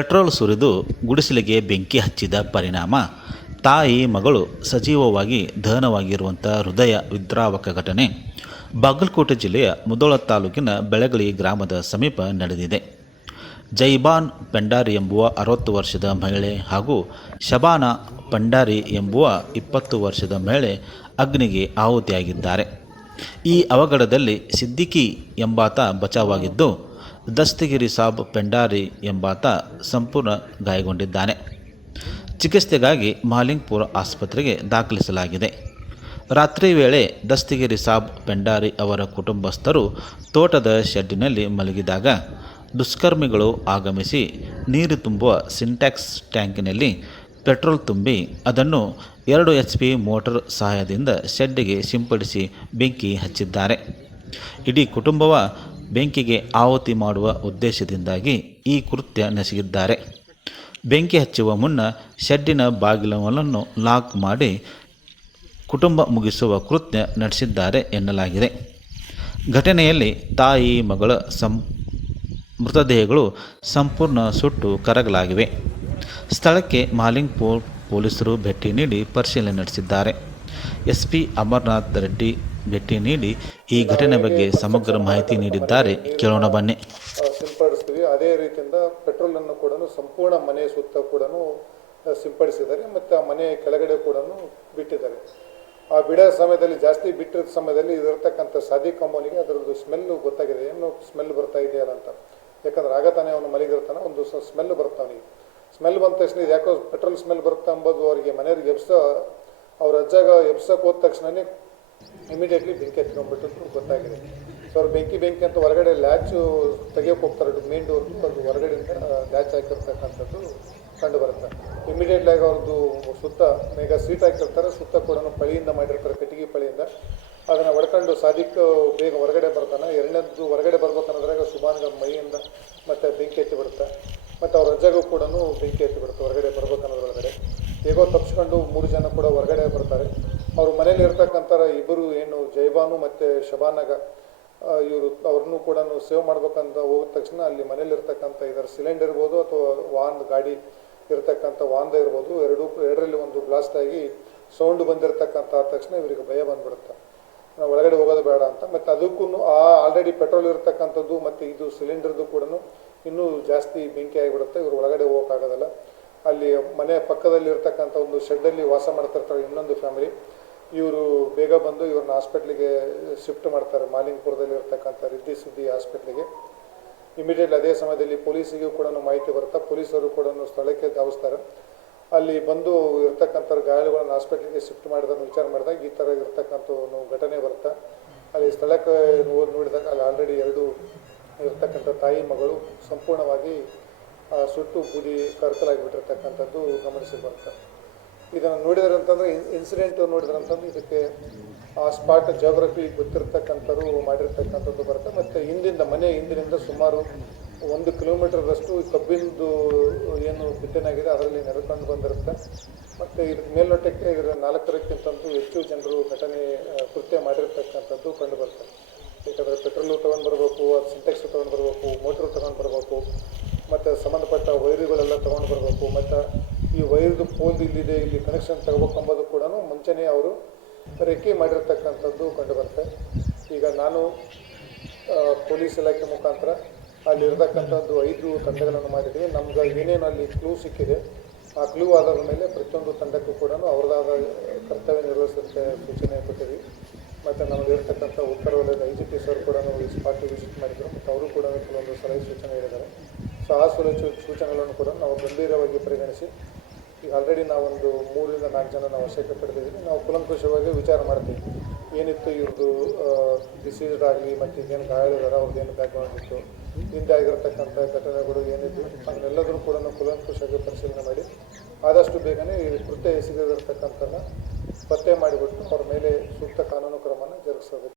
Petrol ಸುರಿದು ಗುಡಿಸಲಿಗೆ ಬೆಂಕಿ ಹಚ್ಚಿದ ಪರಿಣಾಮ, ತಾಯಿ ಮಗಳು ಸಜೀವವಾಗಿ ದಹನವಾಗಿರುವಂಥ ಹೃದಯ ವಿದ್ರಾವಕ ಘಟನೆ ಬಾಗಲಕೋಟೆ ಜಿಲ್ಲೆಯ ಮುದೋಳ ತಾಲೂಕಿನ ಬೆಳಗಲಿ ಗ್ರಾಮದ ಸಮೀಪ ನಡೆದಿದೆ. ಜೈಬಾನ್ ಪೆಂಡಾರಿ ಎಂಬುವ ಅರವತ್ತು ವರ್ಷದ ಮಹಿಳೆ ಹಾಗೂ ಶಬಾನ ಪಂಡಾರಿ ಎಂಬುವ ಇಪ್ಪತ್ತು ವರ್ಷದ ಮಹಿಳೆ ಅಗ್ನಿಗೆ ಆಹುತಿಯಾಗಿದ್ದಾರೆ. ಈ ಅವಘಡದಲ್ಲಿ ಸಿದ್ದಿಕಿ ಎಂಬಾತ ಬಚಾವಾಗಿದ್ದು ದಸ್ತಗಿರಿ ಸಾಬ್ ಪೆಂಡಾರಿ ಎಂಬಾತ ಸಂಪೂರ್ಣ ಗಾಯಗೊಂಡಿದ್ದಾನೆ. ಚಿಕಿತ್ಸೆಗಾಗಿ ಮಾಲಿಂಗ್ಪುರ ಆಸ್ಪತ್ರೆಗೆ ದಾಖಲಿಸಲಾಗಿದೆ. ರಾತ್ರಿ ವೇಳೆ ದಸ್ತಗಿರಿ ಸಾಬ್ ಪೆಂಡಾರಿ ಅವರ ಕುಟುಂಬಸ್ಥರು ತೋಟದ ಶೆಡ್ಡಿನಲ್ಲಿ ಮಲಗಿದಾಗ ದುಷ್ಕರ್ಮಿಗಳು ಆಗಮಿಸಿ ನೀರು ತುಂಬುವ ಸಿಂಟ್ಯಾಕ್ಸ್ ಟ್ಯಾಂಕಿನಲ್ಲಿ ಪೆಟ್ರೋಲ್ ತುಂಬಿ ಅದನ್ನು ಎರಡು ಎಚ್ ಪಿ ಮೋಟರ್ ಸಹಾಯದಿಂದ ಶೆಡ್ಡಿಗೆ ಸಿಂಪಡಿಸಿ ಬೆಂಕಿ ಹಚ್ಚಿದ್ದಾರೆ. ಇಡೀ ಕುಟುಂಬವ ಬೆಂಕಿಗೆ ಆಹುತಿ ಮಾಡುವ ಉದ್ದೇಶದಿಂದಾಗಿ ಈ ಕೃತ್ಯ ನೆಸಗಿದ್ದಾರೆ ಬೆಂಕಿ ಹಚ್ಚುವ ಮುನ್ನ ಶೆಡ್ಡಿನ ಬಾಗಿಲನ್ನು ಲಾಕ್ ಮಾಡಿ ಕುಟುಂಬ ಮುಗಿಸುವ ಕೃತ್ಯ ನಡೆಸಿದ್ದಾರೆ ಎನ್ನಲಾಗಿದೆ. ಘಟನೆಯಲ್ಲಿ ತಾಯಿ, ಮಗಳ ಸಂ, ಮೃತದೇಹಗಳು ಸಂಪೂರ್ಣ ಸುಟ್ಟು ಕರಗಲಾಗಿವೆ. ಸ್ಥಳಕ್ಕೆ ಮಾಲಿಂಗ್ಪುರ್ ಪೊಲೀಸರು ಭೇಟಿ ನೀಡಿ ಪರಿಶೀಲನೆ ನಡೆಸಿದ್ದಾರೆ. ಎಸ್ ಪಿ ಅಮರ್ನಾಥ್ ರೆಡ್ಡಿ ಭೇಟಿ ನೀಡಿ ಈ ಘಟನೆ ಬಗ್ಗೆ ಸಮಗ್ರ ಮಾಹಿತಿ ನೀಡಿದ್ದಾರೆ. ಕೇಳೋಣ ಬನ್ನಿ. ಸಿಂಪಡಿಸ್ತೀವಿ. ಅದೇ ರೀತಿಯಿಂದ ಪೆಟ್ರೋಲನ್ನು ಕೂಡ ಸಂಪೂರ್ಣ ಮನೆ ಸುತ್ತ ಕೂಡ ಸಿಂಪಡಿಸಿದ್ದಾರೆ. ಮತ್ತು ಆ ಮನೆ ಕೆಳಗಡೆ ಕೂಡ ಬಿಟ್ಟಿದ್ದಾರೆ. ಆ ಬಿಡೋ ಸಮಯದಲ್ಲಿ, ಜಾಸ್ತಿ ಬಿಟ್ಟಿರೋ ಸಮಯದಲ್ಲಿ ಇದಿರ್ತಕ್ಕಂಥ ಸಾದಿ ಕಂಬನಿಗೆ ಅದರದ್ದು ಸ್ಮೆಲ್ಲು ಗೊತ್ತಾಗಿದೆ. ಏನು ಸ್ಮೆಲ್ ಬರ್ತಾ ಇದೆ ಅಂತ. ಯಾಕಂದ್ರೆ ಆಗ ತಾನೇ ಅವನು ಮಲಗಿರ್ತಾನೆ, ಒಂದು ಸ್ಮೆಲ್ ಬರ್ತಾವನಿಗೆ ಸ್ಮೆಲ್ ಬಂದ ತಕ್ಷಣ ಇದು ಯಾಕೋ ಪೆಟ್ರೋಲ್ ಸ್ಮೆಲ್ ಬರುತ್ತೆ ಅಂಬೋದು ಅವರಿಗೆ ಮನೆಯವ್ರಿಗೆ ಎಬ್ಸ, ಅವ್ರ ಅಜ್ಜಾಗ ಎಬ್ಸಕ್ಕೆ ಹೋದ ತಕ್ಷಣನೇ ಇಮಿಡಿಯೇಟ್ಲಿ ಬೆಂಕಿ ಹತ್ಕೊಂಡ್ಬಿಟ್ಟು ಗೊತ್ತಾಗಿದೆ. ಸೊ ಅವ್ರು ಬೆಂಕಿ ಬೆಂಕಿ ಅಂತ ಹೊರಗಡೆ ಲ್ಯಾಚು ತೆಗಿಯೋಕೆ ಹೋಗ್ತಾರೆ. ಮೇನ್ ಡೋರ್ ಅದು ಹೊರಗಡೆಯಿಂದ ಲ್ಯಾಚ್ ಹಾಕಿರ್ತಕ್ಕಂಥದ್ದು ಕಂಡು ಬರುತ್ತೆ. ಆಗಿ ಅವ್ರದ್ದು ಸುತ್ತ ಮೇಗ ಸೀಟ್ ಹಾಕಿರ್ತಾರೆ. ಸುತ್ತ ಕೂಡ ಪಳಿಯಿಂದ ಮಾಡಿರ್ತಾರೆ, ಕಟ್ಟಿಗೆ ಪಳಿಯಿಂದ. ಅದನ್ನು ಹೊಡ್ಕೊಂಡು ಸಾದಿಕ್ ಬೇಗ ಹೊರಗಡೆ ಬರ್ತಾನೆ. ಎರಡನೇದ್ದು ಹೊರಗಡೆ ಬರ್ಬೇಕನ್ನೋದ್ರಾಗ ಸುಬಾನ್ಗ ಮೈಯಿಂದ ಮತ್ತೆ ಬೆಂಕಿ ಎತ್ತಿ ಬಿಡುತ್ತೆ. ಮತ್ತು ಅವ್ರ ಅಜ್ಜಗೂ ಕೂಡ ಬೆಂಕಿ ಎತ್ತಿ ಬಿಡುತ್ತೆ ಹೊರಗಡೆ ಬರ್ಬೇಕನ್ನೋದ್ರೊಳಗಡೆ ಹೇಗೋ ತಪ್ಪಿಸ್ಕೊಂಡು ಮೂರು ಜನ ಕೂಡ ಹೊರಗಡೆ ಬರ್ತಾರೆ. ಇರ್ತಕ್ಕಂಥ ಇಬ್ಬರು ಏನು ಜೈಬಾನು ಮತ್ತು ಶಬಾನಗ ಇವರು ಅವ್ರನ್ನು ಕೂಡ ಸೇವ್ ಮಾಡ್ಬೇಕಂತ ಹೋಗಿದ ತಕ್ಷಣ ಅಲ್ಲಿ ಮನೇಲಿರ್ತಕ್ಕಂಥ ಇದರ ಸಿಲಿಂಡರ್ ಇರ್ಬೋದು ಅಥವಾ ವಾಹನ ಗಾಡಿ ಇರತಕ್ಕಂಥ ವಾಹನದ ಇರ್ಬೋದು, ಎರಡು, ಎರಡರಲ್ಲಿ ಒಂದು ಬ್ಲಾಸ್ಟ್ ಆಗಿ ಸೌಂಡ್ ಬಂದಿರತಕ್ಕಂಥ ಆದ ತಕ್ಷಣ ಇವರಿಗೆ ಭಯ ಬಂದ್ಬಿಡುತ್ತೆ. ನಾವು ಒಳಗಡೆ ಹೋಗೋದು ಬೇಡ ಅಂತ. ಮತ್ತು ಅದಕ್ಕೂ ಆ ಆಲ್ರೆಡಿ ಪೆಟ್ರೋಲ್ ಇರತಕ್ಕಂಥದ್ದು ಮತ್ತು ಇದು ಸಿಲಿಂಡರ್ದು ಕೂಡ ಇನ್ನೂ ಜಾಸ್ತಿ ಬೆಂಕಿ ಆಗಿಬಿಡುತ್ತೆ. ಇವರು ಒಳಗಡೆ ಹೋಗೋಕ್ಕಾಗೋದಲ್ಲ. ಅಲ್ಲಿ ಮನೆ ಪಕ್ಕದಲ್ಲಿ ಇರ್ತಕ್ಕಂಥ ಒಂದು ಶೆಡ್ಡಲ್ಲಿ ವಾಸ ಮಾಡ್ತಿರ್ತಾರೆ ಇನ್ನೊಂದು ಫ್ಯಾಮಿಲಿ ಇವರು ಬೇಗ ಬಂದು ಇವ್ರನ್ನ ಹಾಸ್ಪಿಟ್ಲಿಗೆ ಶಿಫ್ಟ್ ಮಾಡ್ತಾರೆ. ಮಾಲಿಂಗ್ಪುರದಲ್ಲಿ ಇರ್ತಕ್ಕಂಥ ರಿದ್ದಿ ಸುದ್ದಿ ಹಾಸ್ಪಿಟ್ಲಿಗೆ. ಇಮಿಡಿಯೇಟ್ಲಿ ಅದೇ ಸಮಯದಲ್ಲಿ ಪೊಲೀಸಿಗೂ ಕೂಡ ಮಾಹಿತಿ ಬರುತ್ತೆ. ಪೊಲೀಸರು ಕೂಡ ಸ್ಥಳಕ್ಕೆ ಧಾವಿಸ್ತಾರೆ. ಅಲ್ಲಿ ಬಂದು ಇರ್ತಕ್ಕಂಥ ಗಾಯಾಳುಗಳನ್ನು ಹಾಸ್ಪಿಟ್ಲಿಗೆ ಶಿಫ್ಟ್ ಮಾಡಿದಾಗ ವಿಚಾರ ಮಾಡಿದಾಗ ಈ ಥರ ಇರ್ತಕ್ಕಂಥ ಒಂದು ಘಟನೆ ಬರುತ್ತೆ. ಅಲ್ಲಿ ಸ್ಥಳಕ್ಕೆ ನೋಡಿದಾಗ ಅಲ್ಲಿ ಆಲ್ರೆಡಿ ಎರಡು ಇರ್ತಕ್ಕಂಥ ತಾಯಿ, ಮಗಳು ಸಂಪೂರ್ಣವಾಗಿ ಸುಟ್ಟು ಬೂದಿ ಕರ್ಕಲಾಗಿಬಿಟ್ಟಿರ್ತಕ್ಕಂಥದ್ದು ಗಮನಿಸಿ ಬರುತ್ತೆ. ಇದನ್ನು ನೋಡಿದ್ರೆ ಅಂತಂದ್ರೆ ಇನ್ಸಿಡೆಂಟ್ ನೋಡಿದ್ರೆ ಅಂತಂದ್ರೆ ಇದಕ್ಕೆ ಆ ಸ್ಪಾಟ್ ಜೋಗ್ರಫಿ ಗೊತ್ತಿರ್ತಕ್ಕಂಥದ್ದು, ಮಾಡಿರ್ತಕ್ಕಂಥದ್ದು ಬರುತ್ತೆ. ಮತ್ತು ಹಿಂದಿಂದ, ಮನೆ ಹಿಂದಿನಿಂದ ಸುಮಾರು ಒಂದು ಕಿಲೋಮೀಟರ್ದಷ್ಟು ಕಬ್ಬಿಂದು ಏನು ಬಿತ್ತನಾಗಿದೆ ಅದರಲ್ಲಿ ನೆರೆಕೊಂಡು ಬಂದಿರುತ್ತೆ. ಮತ್ತು ಇದ್ರ ಮೇಲ್ನೋಟಕ್ಕೆ ಇದರ ನಾಲ್ಕರಕ್ಕಿಂತಂತೂ ಹೆಚ್ಚು ಜನರು ಘಟನೆ ಕೃತ್ಯ ಮಾಡಿರ್ತಕ್ಕಂಥದ್ದು ಕಂಡು ಬರ್ತದೆ ಯಾಕಂದರೆ ಪೆಟ್ರೋಲು ತೊಗೊಂಡು ಬರಬೇಕು, ಅದು ಸಿಂಟೆಕ್ಸ್ ತೊಗೊಂಡು ಬರಬೇಕು ಮೋಟ್ರು ತೊಗೊಂಡು ಬರಬೇಕು ಮತ್ತು ಸಂಬಂಧಪಟ್ಟ ವೈರುಗಳೆಲ್ಲ ತೊಗೊಂಡು ಬರಬೇಕು ಮತ್ತು ಈ ಇದೆ ಇಲ್ಲಿದೆ, ಇಲ್ಲಿ ಕನೆಕ್ಷನ್ ತಗೋಬೇಕಂಬೋದು ಕೂಡ ಮುಂಚೆನೇ ಅವರು ರೆಕ್ಕೆ ಮಾಡಿರ್ತಕ್ಕಂಥದ್ದು ಕಂಡುಬರುತ್ತೆ. ಈಗ ನಾನು ಪೊಲೀಸ್ ಇಲಾಖೆ ಮುಖಾಂತರ ಅಲ್ಲಿರ್ತಕ್ಕಂಥದ್ದು ಐದು ತಂಡಗಳನ್ನು ಮಾಡಿದ್ದೀವಿ ನಮ್ಗೆ ಏನೇನು ಅಲ್ಲಿ ಕ್ಲೂ ಸಿಕ್ಕಿದೆ, ಆ ಕ್ಲೂ ಆಧಾರದ ಮೇಲೆ ಪ್ರತಿಯೊಂದು ತಂಡಕ್ಕೂ ಕೂಡ ಅವ್ರದ್ದಾದ ಕರ್ತವ್ಯ ನಿರ್ವಹಿಸುತ್ತೆ ಸೂಚನೆ ಕೊಟ್ಟಿದ್ವಿ ಮತ್ತು ನಮಗೆ ಇರ್ತಕ್ಕಂಥ ಉತ್ತರ ವಲಯದ ಐ ಜಿ ಪಿ ಸರ್ ಕೂಡ ಈ ಸ್ಪಾಟ್ಗೆ ವಿಸಿಟ್ ಮಾಡಿದರು. ಮತ್ತು ಅವರು ಕೂಡ ಕೆಲವೊಂದು ಸಲಹೆ ಸೂಚನೆ ಹೇಳಿದ್ದಾರೆ. ಸೊ ಆ ಸಲಹೆ ಸೂಚನೆಗಳನ್ನು ಕೂಡ ನಾವು ಗಂಭೀರವಾಗಿ ಪರಿಗಣಿಸಿ ಈಗ ಆಲ್ರೆಡಿ ನಾವೊಂದು ಮೂರರಿಂದ ನಾಲ್ಕು ಜನ ನಾವು ವಶಕ್ಕೆ ಪಡೆದಿದ್ದೀವಿ. ನಾವು ಕುಲಂಕುಷವಾಗಿ ವಿಚಾರ ಮಾಡ್ತೀವಿ. ಏನಿತ್ತು ಇವ್ರದ್ದು ಡಿಸೀಸ್ಡ್ ಆಗಲಿ ಮತ್ತು ಏನು ಗಾಯಗಳಿದಾರೆ ಅವ್ರದ್ದು ಏನು ಬ್ಯಾಕ್ಗ್ರೌಂಡ್ ಇತ್ತು ಹಿಂದೆ ಆಗಿರತಕ್ಕಂಥ ಘಟನೆಗಳು ಏನಿತ್ತು ಅದನ್ನೆಲ್ಲದರೂ ಕೂಡ ನಾವು ಕುಲಂಕುಷವಾಗಿ ಪರಿಶೀಲನೆ ಮಾಡಿ, ಆದಷ್ಟು ಬೇಗನೆ ಕೃತ್ಯ ಎಸಗಿರತಕ್ಕಂಥ ಪತ್ತೆ ಮಾಡಿಬಿಟ್ಟು ಅವ್ರ ಮೇಲೆ ಸೂಕ್ತ ಕಾನೂನು ಕ್ರಮನ ಜರುಗಿಸೋದಕ್ಕೆ